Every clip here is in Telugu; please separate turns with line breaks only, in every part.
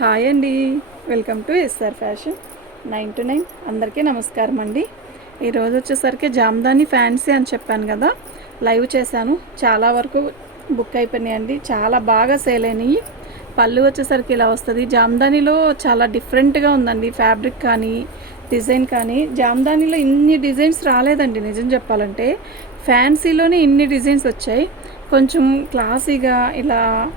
హాయ్ అండి. Welcome to SR fashion. Nine to nine. అందరికీ నమస్కారం అండి. ఈరోజు వచ్చేసరికి జామ్దాని ఫ్యాన్సీ అని చెప్పాను కదా. లైవ్ చేశాను. చాలా వరకు బుక్ అయిపోయినాయండి చాలా బాగా సేల్ అయినాయి. పళ్ళు వచ్చేసరికి ఇలా వస్తుంది. జామ్దానిలో చాలా డిఫరెంట్గా ఉందండి. ఫ్యాబ్రిక్ కానీ డిజైన్ కానీ. జామ్దానిలో ఇన్ని డిజైన్స్ రాలేదండి. నిజం చెప్పాలంటే ఫ్యాన్సీలోనే ఇన్ని డిజైన్స్ వచ్చాయి. కొంచెం క్లాసీగా ఇలా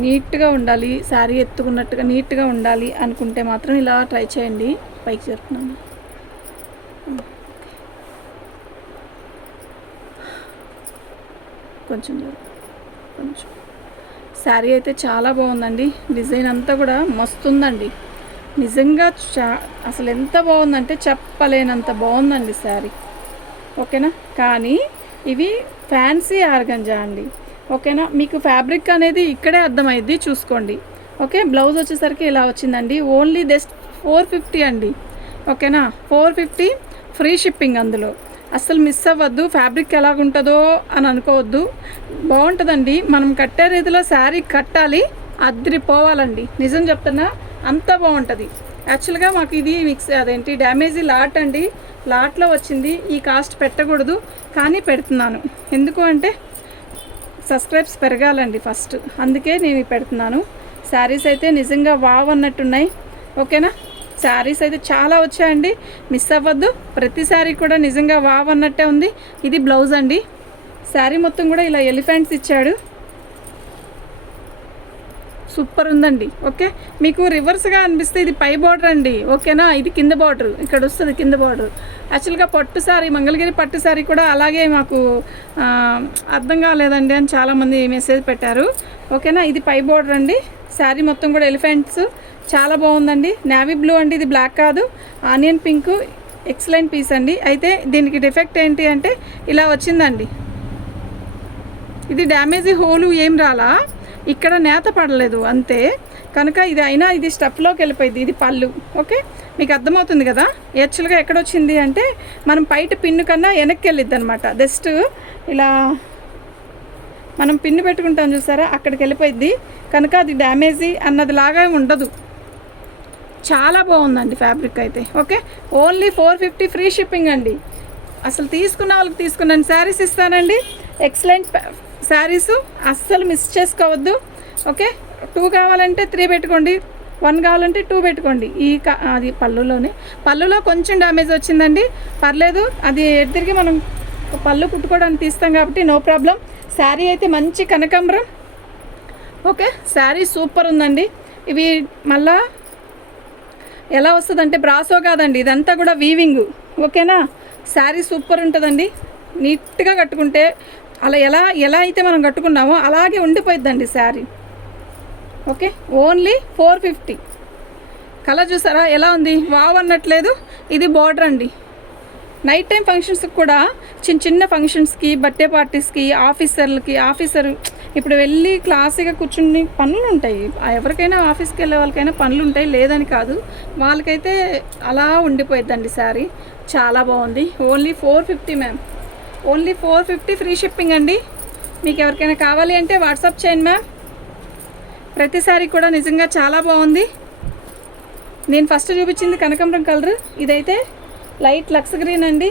నీట్గా ఉండాలి శారీ ఎత్తుకున్నట్టుగా నీట్గా ఉండాలి అనుకుంటే మాత్రం ఇలా ట్రై చేయండి. పైకి చేరుకున్నాను కొంచెం కొంచెం. శారీ అయితే చాలా బాగుందండి. డిజైన్ అంతా కూడా మస్తుందండి. నిజంగా చా అసలు ఎంత బాగుందంటే చెప్పలేనంత బాగుందండి శారీ. ఓకేనా? కానీ ఇవి ఫ్యాన్సీ ఆర్గంజా అండి. ఓకేనా? మీకు ఫ్యాబ్రిక్ అనేది ఇక్కడే అర్థమైద్ది చూసుకోండి. ఓకే? బ్లౌజ్ వచ్చేసరికి ఇలా వచ్చిందండి. ఓన్లీ జస్ట్ ఫోర్ ఫిఫ్టీ అండి. ఓకేనా? ఫోర్ ఫిఫ్టీ ఫ్రీ షిప్పింగ్ అందులో. అస్సలు మిస్ అవ్వద్దు. ఫ్యాబ్రిక్ ఎలాగుంటుందో అని అనుకోవద్దు. బాగుంటుందండి. మనం కట్టే రీతిలో శారీ కట్టాలి అద్రిపోవాలండి. నిజం చెప్తున్నా అంత బాగుంటుంది. యాక్చువల్గా మాకు ఇది మిక్స్ అదేంటి డ్యామేజీ లాట్ అండి. లాట్లో వచ్చింది. ఈ కాస్ట్ పెట్టకూడదు. కానీ పెడుతున్నాను. ఎందుకు అంటే సబ్స్క్రైబ్స్ పెరగాలండి ఫస్ట్. అందుకే నేను ఇవి పెడుతున్నాను. శారీస్ అయితే నిజంగా వావ్ అన్నట్టున్నాయి. ఓకేనా? శారీస్ అయితే చాలా వచ్చాయండి. మిస్ అవ్వద్దు. ప్రతి శారీ కూడా నిజంగా వావ్ అన్నట్టే ఉంది. ఇది బ్లౌజ్ అండి. శారీ మొత్తం కూడా ఇలా ఎలిఫెంట్స్ ఇచ్చాడు. సూపర్ ఉందండి ఓకే? మీకు రివర్స్గా అనిపిస్తే ఇది పై బార్డర్ అండి ఓకేనా? ఇది కింద బార్డర్ ఇక్కడ వస్తుంది కింద బార్డర్. యాక్చువల్గా పట్టు సారీ మంగళగిరి పట్టు సారీ కూడా అలాగే మాకు అర్థం కాలేదండి అని చాలామంది మెసేజ్ పెట్టారు. ఓకేనా? ఇది పై బార్డర్ అండి శారీ మొత్తం కూడా ఎలిఫెంట్స్ చాలా బాగుందండి. నావీ బ్లూ అండి ఇది బ్లాక్ కాదు ఆనియన్ పింక్ ఎక్సలెంట్ పీస్ అండి. అయితే దీనికి డిఫెక్ట్ ఏంటి అంటే ఇలా వచ్చిందండి. ఇది డ్యామేజీ హోలు ఏం రాలా? ఇక్కడ నేత పడలేదు అంతే. కనుక ఇది అయినా ఇది స్టెప్లోకి వెళ్ళిపోయింది. ఇది పళ్ళు ఓకే? మీకు అర్థమవుతుంది కదా? యాక్చువల్గా ఎక్కడొచ్చింది అంటే మనం బయట పిన్ను కన్నా వెనక్కి వెళ్ళిద్ది అనమాట జస్ట్ ఇలా మనం పిన్ను పెట్టుకుంటాం చూసారా? అక్కడికి వెళ్ళిపోయింది. కనుక అది డ్యామేజీ అన్నది లాగా ఉండదు. చాలా బాగుందండి ఫ్యాబ్రిక్ అయితే okay? Only four fifty free shipping అండి. అసలు తీసుకున్న వాళ్ళకి తీసుకున్నాను. శారీస్ ఇస్తానండి. ఎక్సలెంట్ శారీస్ అస్సలు మిస్ చేసుకోవద్దు ఓకే? టూ కావాలంటే త్రీ పెట్టుకోండి. వన్ కావాలంటే టూ పెట్టుకోండి. ఈ క- అది పళ్ళులోనే. పళ్ళులో కొంచెం డ్యామేజ్ వచ్చిందండి. పర్లేదు అది ఎటు తిరిగి మనం పళ్ళు కుట్టుకోవడానికి తీస్తాం కాబట్టి నో ప్రాబ్లం శారీ అయితే మంచి కనకాంబరం. ఓకే? శారీ సూపర్ ఉందండి. ఇవి మళ్ళా ఎలా వస్తుందంటే బ్రాసో కాదండి. ఇదంతా కూడా వీవింగ్ ఓకేనా? శారీ సూపర్ ఉంటుందండి. నీట్గా కట్టుకుంటే అలా ఎలా ఎలా అయితే మనం కట్టుకున్నామో అలాగే ఉండిపోయిద్దండి sari. Okay? Only four fifty. Colour చూసారా? ఎలా ఉంది? వావ్ అన్నట్లేదు. ఇది బార్డర్ అండి. నైట్ టైం ఫంక్షన్స్కి కూడా చిన్న చిన్న ఫంక్షన్స్కి బర్త్డే పార్టీస్కి ఆఫీసర్లకి ఆఫీసర్ ఇప్పుడు వెళ్ళి క్లాసీగా కూర్చుని పనులు ఉంటాయి. ఎవరికైనా ఆఫీస్కి వెళ్ళే వాళ్ళకైనా పనులు ఉంటాయి లేదని కాదు. వాళ్ళకైతే అలా ఉండిపోయిద్దండి శారీ. చాలా బాగుంది. Only four fifty ma'am. Only four fifty free shipping అండి. మీకు ఎవరికైనా కావాలి అంటే వాట్సాప్ చేయండి మ్యామ్. ప్రతిసారి కూడా నిజంగా చాలా బాగుంది. నేను ఫస్ట్ చూపించింది కనకాంబరం కలర్. ఇదైతే లైట్ లక్స్ గ్రీన్ అండి.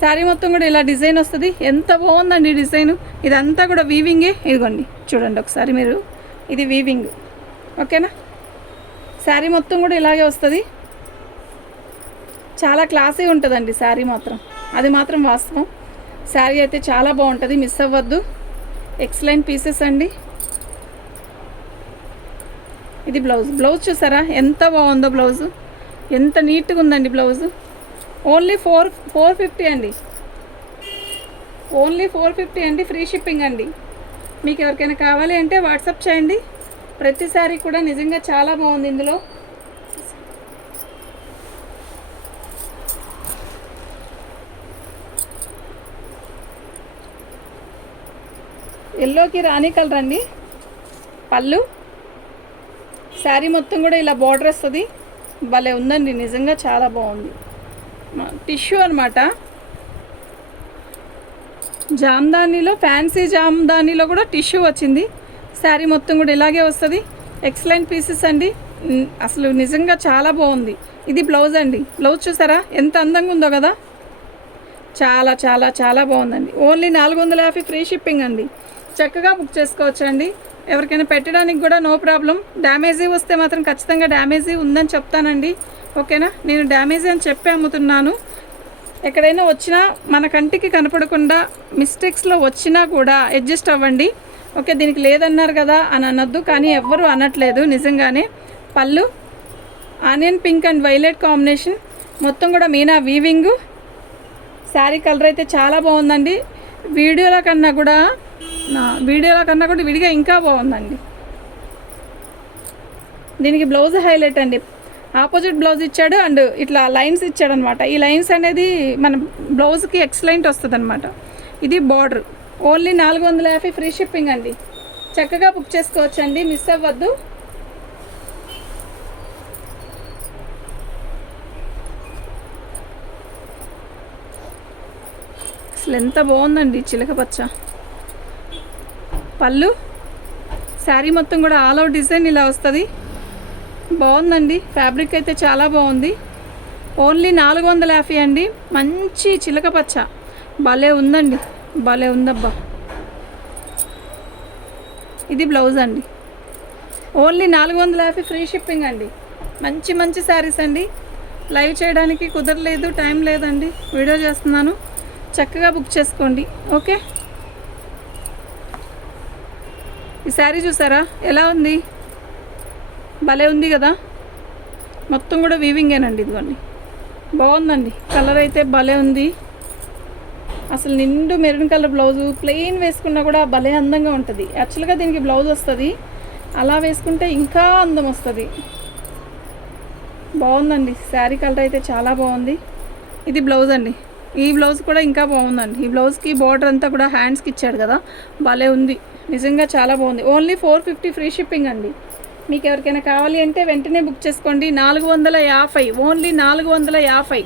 శారీ మొత్తం కూడా ఇలా డిజైన్ వస్తుంది. ఎంత బాగుందండి డిజైన్. ఇదంతా కూడా వీవింగే. ఇదిగోండి చూడండి ఒకసారి మీరు. ఇది వీవింగ్. ఓకేనా? శారీ మొత్తం కూడా ఇలాగే వస్తుంది. చాలా క్లాసీ ఉంటుందండి శారీ మాత్రం. అది మాత్రం వాస్తవం. శారీ అయితే చాలా బాగుంటుంది మిస్ అవ్వద్దు. ఎక్సలెంట్ పీసెస్ అండి. ఇది బ్లౌజ్ బ్లౌజ్ చూసారా? ఎంత బాగుందో బ్లౌజ్ ఎంత నీట్గా ఉందండి blouse only four four fifty అండి. ఓన్లీ ఫోర్ ఫిఫ్టీ అండి ఫ్రీ షిప్పింగ్ అండి. మీకు ఎవరికైనా కావాలి అంటే వాట్సాప్ చేయండి. ప్రతి సారీ కూడా నిజంగా చాలా బాగుంది ఇందులో. ఎల్లోకి రాణి కలర్ అండి. పళ్ళు. శారీ మొత్తం కూడా ఇలా బార్డర్ వస్తుంది. భలే ఉందండి నిజంగా చాలా బాగుంది. టిష్యూ అనమాట జామ్దానీలో ఫ్యాన్సీ జామ్దానీలో కూడా టిష్యూ వచ్చింది. శారీ మొత్తం కూడా ఇలాగే వస్తుంది. ఎక్సలెంట్ పీసెస్ అండి. అసలు నిజంగా చాలా బాగుంది. ఇది బ్లౌజ్ అండి. బ్లౌజ్ చూసారా? ఎంత అందంగా ఉందో కదా? చాలా చాలా చాలా బాగుందండి. ఓన్లీ నాలుగు వందల యాభై ఫ్రీ షిప్పింగ్ అండి. చక్కగా బుక్ చేసుకోవచ్చు అండి ఎవరికైనా పెట్టడానికి కూడా నో ప్రాబ్లం డ్యామేజీ వస్తే మాత్రం ఖచ్చితంగా డ్యామేజీ ఉందని చెప్తానండి. ఓకేనా నేను డ్యామేజీ అని చెప్పి అమ్ముతున్నాను. ఎక్కడైనా వచ్చినా మన కంటికి కనపడకుండా మిస్టేక్స్లో వచ్చినా కూడా అడ్జస్ట్ అవ్వండి. ఓకే దీనికి లేదన్నారు కదా అని అనొద్దు కానీ ఎవ్వరు అనట్లేదు నిజంగానే. పళ్ళు onion pink and violet combination మొత్తం కూడా మీనా వీవింగ్ శారీ కలర్ అయితే చాలా బాగుందండి. వీడియోలో కన్నా కూడా నా వీడియోలో కన్నా కూడా విడిగా ఇంకా బాగుందండి. దీనికి బ్లౌజ్ హైలైట్ అండి. ఆపోజిట్ బ్లౌజ్ ఇచ్చాడు అండ్ ఇట్లా లైన్స్ ఇచ్చాడు అనమాట ఈ లైన్స్ అనేది మన బ్లౌజ్కి ఎక్సలెంట్ వస్తుంది అనమాట ఇది బార్డర్ ఓన్లీ నాలుగు వందల యాభై ఫ్రీ షిప్పింగ్ అండి. చక్కగా బుక్ చేసుకోవచ్చు అండి మిస్ అవ్వద్దు. అసలు ఎంత బాగుందండి చిలకపచ్చ పళ్ళు. శారీ మొత్తం కూడా ఆల్ అవుట్ డిజైన్ ఇలా వస్తుంది. బాగుందండి. ఫ్యాబ్రిక్ అయితే చాలా బాగుంది. ఓన్లీ నాలుగు వందల యాభై అండి. మంచి చిలక పచ్చ. భలే ఉందండి. భలే ఉందబ్బా. ఇది బ్లౌజ్ అండి. ఓన్లీ నాలుగు వందల యాభై ఫ్రీ షిప్పింగ్ అండి. మంచి మంచి శారీస్ అండి. లైవ్ చేయడానికి కుదరలేదు టైం లేదండి. వీడియో చేస్తున్నాను. చక్కగా బుక్ చేసుకోండి. ఓకే? ఈ శారీ చూసారా? ఎలా ఉంది? భలే ఉంది కదా? మొత్తం కూడా వీవింగేనండి ఇదిగోండి. బాగుందండి. కలర్ అయితే భలే ఉంది. అసలు నిండు మెరూన్ కలర్ బ్లౌజు ప్లెయిన్ వేసుకున్నా కూడా భలే అందంగా ఉంటుంది. యాక్చువల్గా దీనికి బ్లౌజ్ వస్తుంది. అలా వేసుకుంటే ఇంకా అందం వస్తుంది. బాగుందండి. శారీ కలర్ అయితే చాలా బాగుంది. ఇది బ్లౌజ్ అండి. ఈ బ్లౌజ్ కూడా ఇంకా బాగుందండి. ఈ బ్లౌజ్కి బార్డర్ అంతా కూడా హ్యాండ్స్కి ఇచ్చాడు కదా. భలే ఉంది. నిజంగా చాలా బాగుంది. Only four fifty free shipping అండి. మీకు ఎవరికైనా కావాలి అంటే వెంటనే బుక్ చేసుకోండి. నాలుగు వందల యాభై ఓన్లీ నాలుగు వందల యాభై.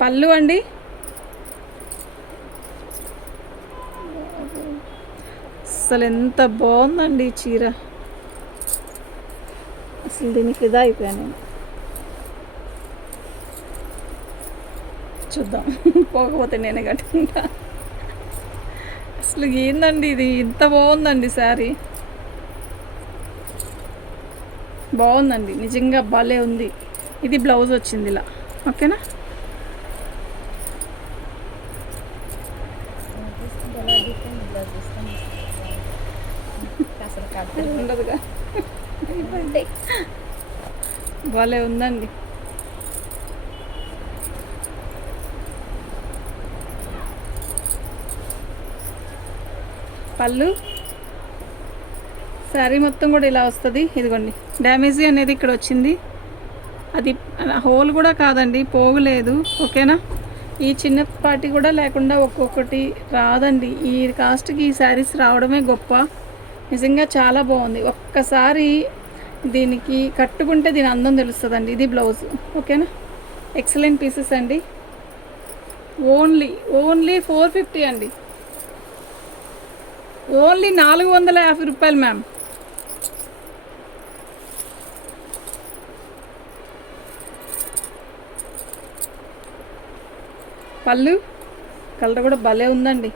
పళ్ళు అండి? అసలు ఎంత బాగుందండి ఈ చీర. అసలు దీనికి ఇదా అయిపోయాను నేను. చూద్దాం. పోకపోతే నేనే కట్టుకుంటా. అసలు ఏందండి ఇది? ఇంత బాగుందండి శారీ. బాగుందండి. నిజంగా భలే ఉంది. ఇది బ్లౌజ్ వచ్చింది ఇలా. ఓకేనా? ఉండదుగా. భలే ఉందండి. పళ్ళు. శారీ మొత్తం కూడా ఇలా వస్తుంది. ఇదిగోండి. డ్యామేజీ అనేది ఇక్కడ వచ్చింది. అది హోల్ కూడా కాదండి పోగులేదు. ఓకేనా? ఈ చిన్నపాటి కూడా లేకుండా ఒక్కొక్కటి రాదండి. ఈ కాస్ట్కి ఈ శారీస్ రావడమే గొప్ప. నిజంగా చాలా బాగుంది. ఒక్కసారి దీనికి కట్టుకుంటే దీని అందం తెలుస్తుందండి. ఇది బ్లౌజ్. ఓకేనా? ఎక్సలెంట్ పీసెస్ అండి. ఓన్లీ ఓన్లీ ఫోర్ ఫిఫ్టీ అండి. ఓన్లీ నాలుగు వందల యాభై రూపాయలు మ్యామ్. పళ్ళు? కలర్ కూడా భలే ఉందండి.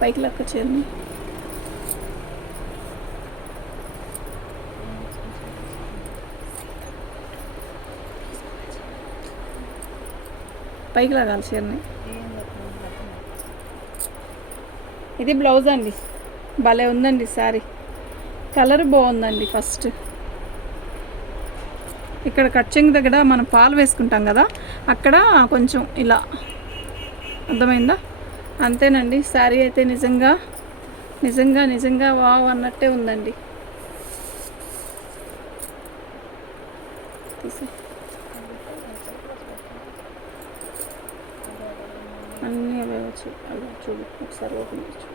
పైకి లెక్క చేయండి. పైకి లాగాలి చీరని. ఇది బ్లౌజ్ అండి. భలే ఉందండి సారీ. కలర్ బాగుందండి ఫస్ట్. ఇక్కడ కట్చింగ్ దగ్గర మనం పాలు వేసుకుంటాం కదా అక్కడ కొంచెం ఇలా. అర్థమైందా? అంతేనండి. శారీ అయితే నిజంగా నిజంగా నిజంగా వావ్ అన్నట్టే ఉందండి. అన్నీ అవే వచ్చాయి అవి చూడు ఒకసారి ఓపెన్ చేసి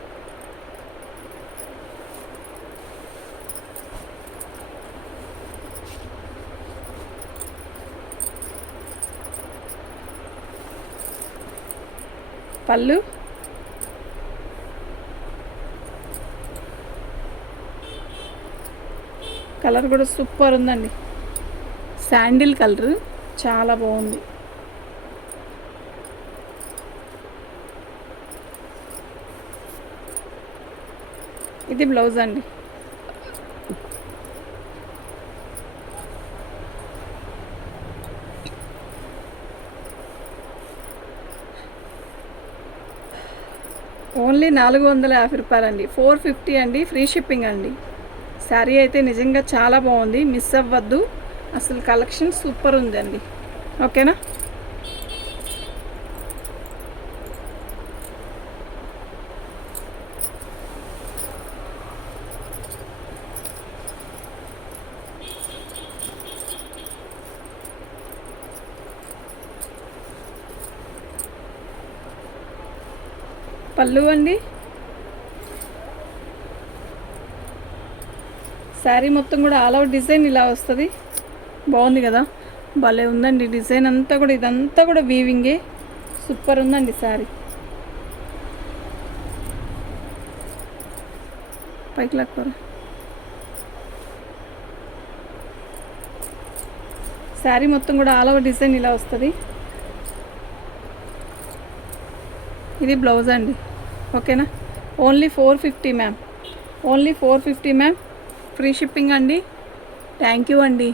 పళ్ళు? కలర్ కూడా సూపర్ ఉందండి. శాండిల్ కలర్ చాలా బాగుంది. ఇది బ్లౌజ్ అండి. ఓన్లీ నాలుగు వందల యాభై రూపాయలండి. ఫోర్ ఫిఫ్టీ అండి. ఫ్రీ షిప్పింగ్ అండి. శారీ అయితే నిజంగా చాలా బాగుంది. మిస్ అవ్వద్దు. అసలు కలెక్షన్ సూపర్ ఉందండి. ఓకేనా? పళ్ళు అండి? శారీ మొత్తం కూడా ఆల్ అవుట్ డిజైన్ ఇలా వస్తుంది. బాగుంది కదా? భలే ఉందండి డిజైన్ అంతా కూడా ఇదంతా కూడా వీవింగే సూపర్ ఉందండి శారీ. పైకి లాక్కోరా? శారీ మొత్తం కూడా ఆల్ ఓవర్ డిజైన్ ఇలా వస్తుంది. ఇది బ్లౌజ్ అండి. ఓకేనా? Only four fifty ma'am only four fifty ma'am free shipping అండి. థ్యాంక్ యూ అండి.